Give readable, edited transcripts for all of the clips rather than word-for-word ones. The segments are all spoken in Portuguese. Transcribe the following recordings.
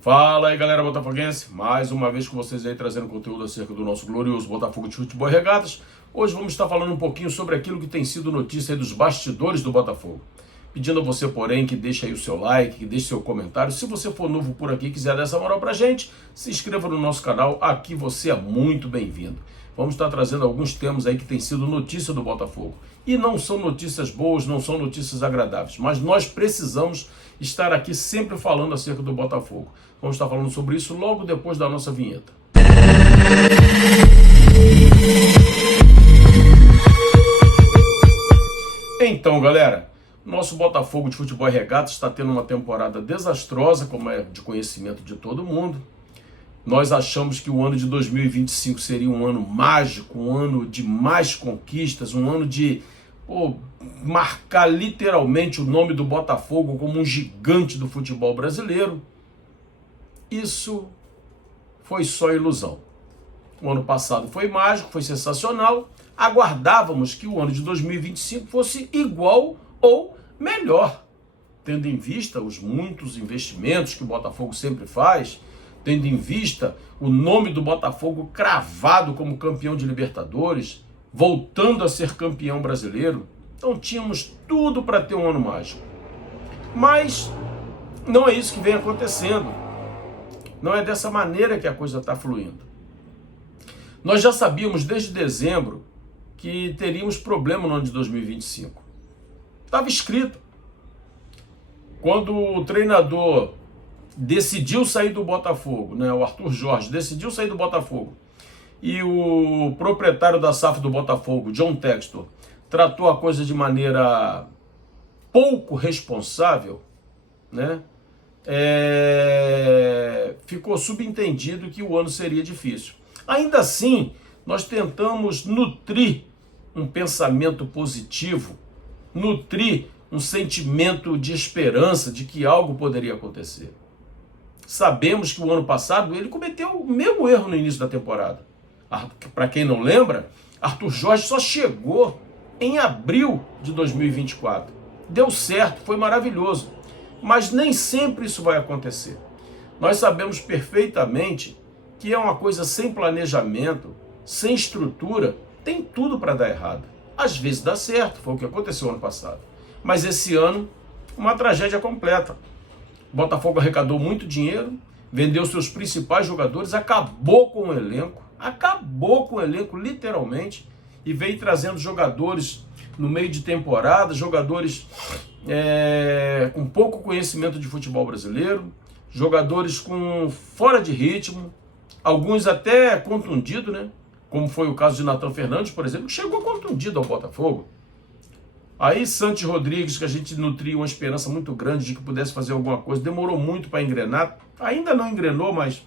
Fala aí, galera botafoguense, mais uma vez com vocês aí trazendo conteúdo acerca do nosso glorioso Botafogo de Futebol e Regatas. Hoje vamos estar falando um pouquinho sobre aquilo que tem sido notícia aí dos bastidores do Botafogo. Pedindo a você, porém, que deixe aí o seu like, que deixe seu comentário. Se você for novo por aqui e quiser dar essa moral pra gente, se inscreva no nosso canal, aqui você é muito bem-vindo. Vamos estar trazendo alguns temas aí que tem sido notícia do Botafogo. E não são notícias boas, não são notícias agradáveis, mas nós precisamos estar aqui sempre falando acerca do Botafogo. Vamos estar falando sobre isso logo depois da nossa vinheta. Então, galera, nosso Botafogo de Futebol e Regatas está tendo uma temporada desastrosa, como é de conhecimento de todo mundo. Nós achamos que o ano de 2025 seria um ano mágico, um ano de mais conquistas, um ano de marcar literalmente o nome do Botafogo como um gigante do futebol brasileiro. Isso foi só ilusão. O ano passado foi mágico, foi sensacional. Aguardávamos que o ano de 2025 fosse igual ou melhor, tendo em vista os muitos investimentos que o Botafogo sempre faz, tendo em vista o nome do Botafogo cravado como campeão de Libertadores, voltando a ser campeão brasileiro. Então tínhamos tudo para ter um ano mágico. Mas não é isso que vem acontecendo. Não é dessa maneira que a coisa está fluindo. Nós já sabíamos desde dezembro que teríamos problema no ano de 2025. Estava escrito. Quando o treinador decidiu sair do Botafogo, né, o Arthur Jorge decidiu sair do Botafogo, e o proprietário da SAF do Botafogo, John Textor, tratou a coisa de maneira pouco responsável, né? Ficou subentendido que o ano seria difícil. Ainda assim, nós tentamos nutrir um pensamento positivo, nutrir um sentimento de esperança de que algo poderia acontecer. Sabemos que o ano passado ele cometeu o mesmo erro no início da temporada. Para quem não lembra, Arthur Jorge só chegou em abril de 2024. Deu certo, foi maravilhoso. Mas nem sempre isso vai acontecer. Nós sabemos perfeitamente que é uma coisa sem planejamento, sem estrutura, tem tudo para dar errado. Às vezes dá certo, foi o que aconteceu ano passado. Mas esse ano, uma tragédia completa. O Botafogo arrecadou muito dinheiro, vendeu seus principais jogadores, acabou com o elenco literalmente, e veio trazendo jogadores no meio de temporada, jogadores com pouco conhecimento de futebol brasileiro, jogadores fora de ritmo, alguns até contundidos, né? Como foi o caso de Nathan Fernandes, por exemplo, que chegou contundido ao Botafogo. Aí Santi Rodrigues, que a gente nutria uma esperança muito grande de que pudesse fazer alguma coisa, demorou muito para engrenar, ainda não engrenou, mas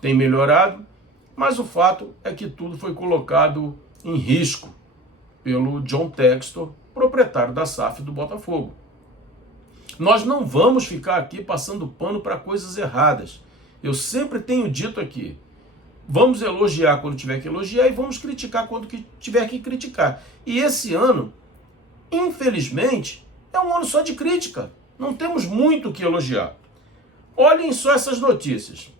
tem melhorado. Mas o fato é que tudo foi colocado em risco pelo John Textor, proprietário da SAF do Botafogo. Nós não vamos ficar aqui passando pano para coisas erradas. Eu sempre tenho dito aqui, vamos elogiar quando tiver que elogiar e vamos criticar quando tiver que criticar. E esse ano, infelizmente, é um ano só de crítica. Não temos muito o que elogiar. Olhem só essas notícias.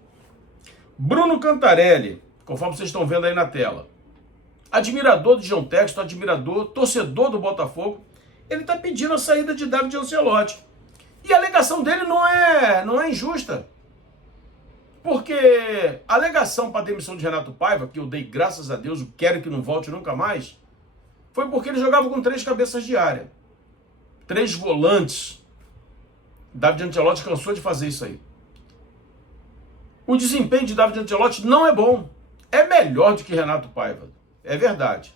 Bruno Cantarelli, conforme vocês estão vendo aí na tela, admirador de John Textor, torcedor do Botafogo, ele está pedindo a saída de David Ancelotti. E a alegação dele não é injusta. Porque a alegação para a demissão de Renato Paiva, que eu dei graças a Deus, quero que não volte nunca mais, foi porque ele jogava com 3 cabeças de área, 3 volantes. David Ancelotti cansou de fazer isso aí. O desempenho de David Ancelotti não é bom. É melhor do que Renato Paiva. É verdade.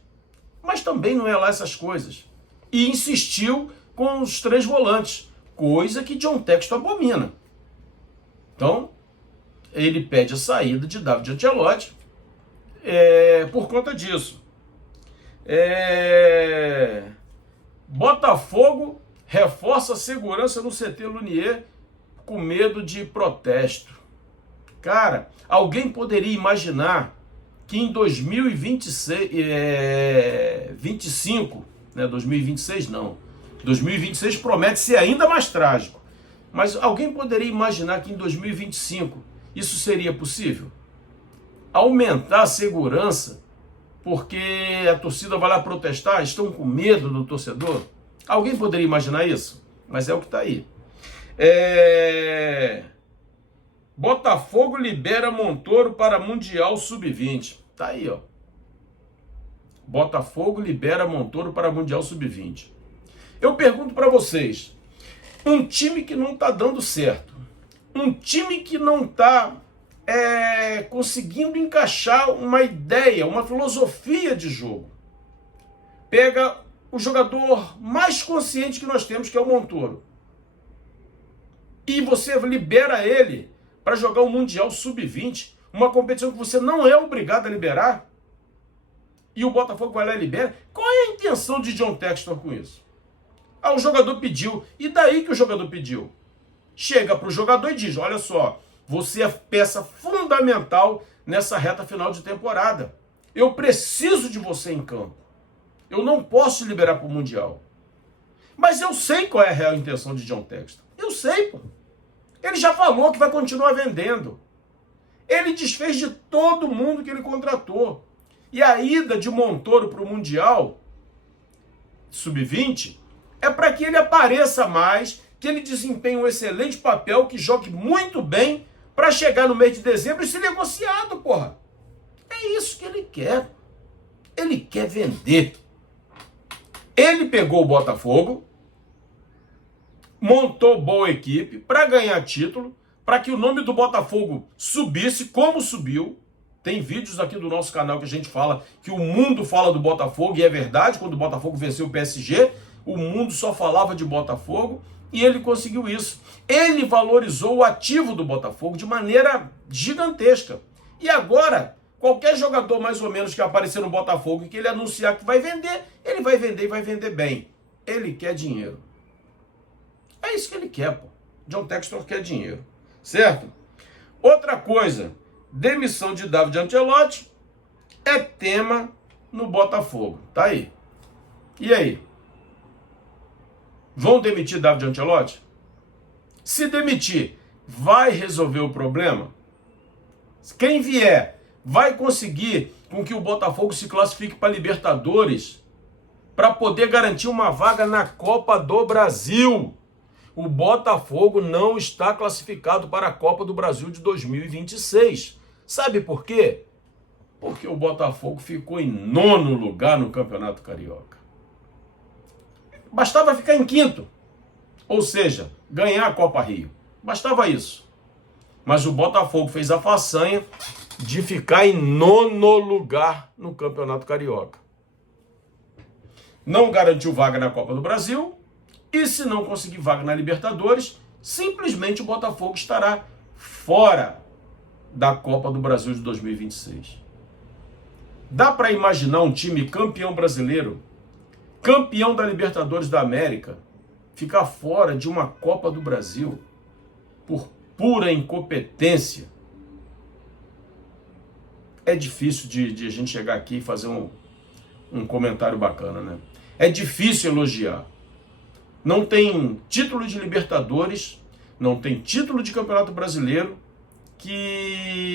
Mas também não é lá essas coisas. E insistiu com os 3 volantes, coisa que John Textor abomina. Então, ele pede a saída de David Ancelotti por conta disso. Botafogo reforça a segurança no CT Lunier com medo de protesto. Cara, alguém poderia imaginar que em 2026, 2026 promete ser ainda mais trágico. Mas alguém poderia imaginar que em 2025 isso seria possível? Aumentar a segurança porque a torcida vai lá protestar, estão com medo do torcedor? Alguém poderia imaginar isso? Mas é o que está aí. Botafogo libera Montoro para Mundial Sub-20. Tá aí, ó. Botafogo libera Montoro para Mundial Sub-20. Eu pergunto para vocês, um time que não está dando certo, um time que não está conseguindo encaixar uma ideia, uma filosofia de jogo, pega o jogador mais consciente que nós temos, que é o Montoro, e você libera ele para jogar o Mundial Sub-20, uma competição que você não é obrigado a liberar, e o Botafogo vai lá e libera. Qual é a intenção de John Textor com isso? Ah, o jogador pediu. E daí que o jogador pediu? Chega para o jogador e diz, olha só, você é peça fundamental nessa reta final de temporada. Eu preciso de você em campo. Eu não posso te liberar para o Mundial. Mas eu sei qual é a real intenção de John Textor. Eu sei, pô. Ele já falou que vai continuar vendendo. Ele desfez de todo mundo que ele contratou. E a ida de Montoro para o Mundial Sub-20 é para que ele apareça mais, que ele desempenhe um excelente papel, que jogue muito bem para chegar no mês de dezembro e ser negociado, porra. É isso que ele quer. Ele quer vender. Ele pegou o Botafogo, montou boa equipe para ganhar título, para que o nome do Botafogo subisse como subiu. Tem vídeos aqui do nosso canal que a gente fala que o mundo fala do Botafogo, e é verdade, quando o Botafogo venceu o PSG, o mundo só falava de Botafogo, e ele conseguiu isso. Ele valorizou o ativo do Botafogo de maneira gigantesca. E agora, qualquer jogador mais ou menos que aparecer no Botafogo e que ele anunciar que vai vender, ele vai vender e vai vender bem. Ele quer dinheiro. É isso que ele quer, pô. John Textor quer dinheiro, certo? Outra coisa, demissão de David Ancelotti é tema no Botafogo. Tá aí. E aí? Vão demitir David Ancelotti? Se demitir, vai resolver o problema? Quem vier vai conseguir com que o Botafogo se classifique para Libertadores para poder garantir uma vaga na Copa do Brasil. O Botafogo não está classificado para a Copa do Brasil de 2026. Sabe por quê? Porque o Botafogo ficou em 9º lugar no Campeonato Carioca. Bastava ficar em 5º, ou seja, ganhar a Copa Rio. Bastava isso. Mas o Botafogo fez a façanha de ficar em 9º lugar no Campeonato Carioca. Não garantiu vaga na Copa do Brasil, e se não conseguir vaga na Libertadores, simplesmente o Botafogo estará fora da Copa do Brasil de 2026. Dá para imaginar um time campeão brasileiro, campeão da Libertadores da América, ficar fora de uma Copa do Brasil por pura incompetência? É difícil de a gente chegar aqui e fazer um comentário bacana, né? É difícil elogiar. Não tem título de Libertadores, não tem título de Campeonato Brasileiro que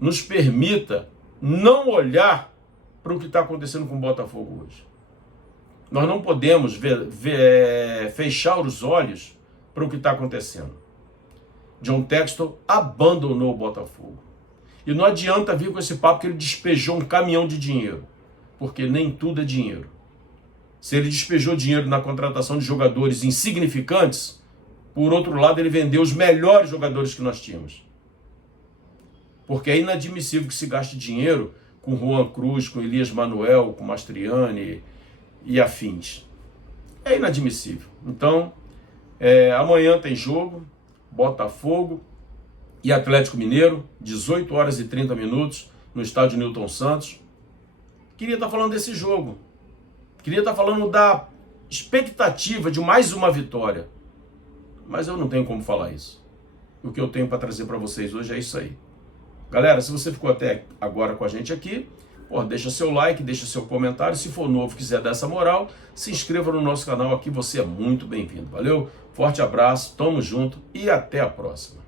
nos permita não olhar para o que está acontecendo com o Botafogo hoje. Nós não podemos fechar os olhos para o que está acontecendo. John Textor abandonou o Botafogo. E não adianta vir com esse papo que ele despejou um caminhão de dinheiro, porque nem tudo é dinheiro. Se ele despejou dinheiro na contratação de jogadores insignificantes, por outro lado, ele vendeu os melhores jogadores que nós tínhamos. Porque é inadmissível que se gaste dinheiro com Juan Cruz, com Elias Manuel, com Mastriani e afins. É inadmissível. Então, amanhã tem jogo, Botafogo e Atlético Mineiro, 18 horas e 30 minutos, no estádio Newton Santos. Queria estar falando desse jogo. Queria estar falando da expectativa de mais uma vitória. Mas eu não tenho como falar isso. O que eu tenho para trazer para vocês hoje é isso aí. Galera, se você ficou até agora com a gente aqui, Pô, deixa seu like, deixa seu comentário. Se for novo, quiser dar essa moral, se inscreva no nosso canal aqui, você é muito bem-vindo. Valeu? Forte abraço, tamo junto e até a próxima.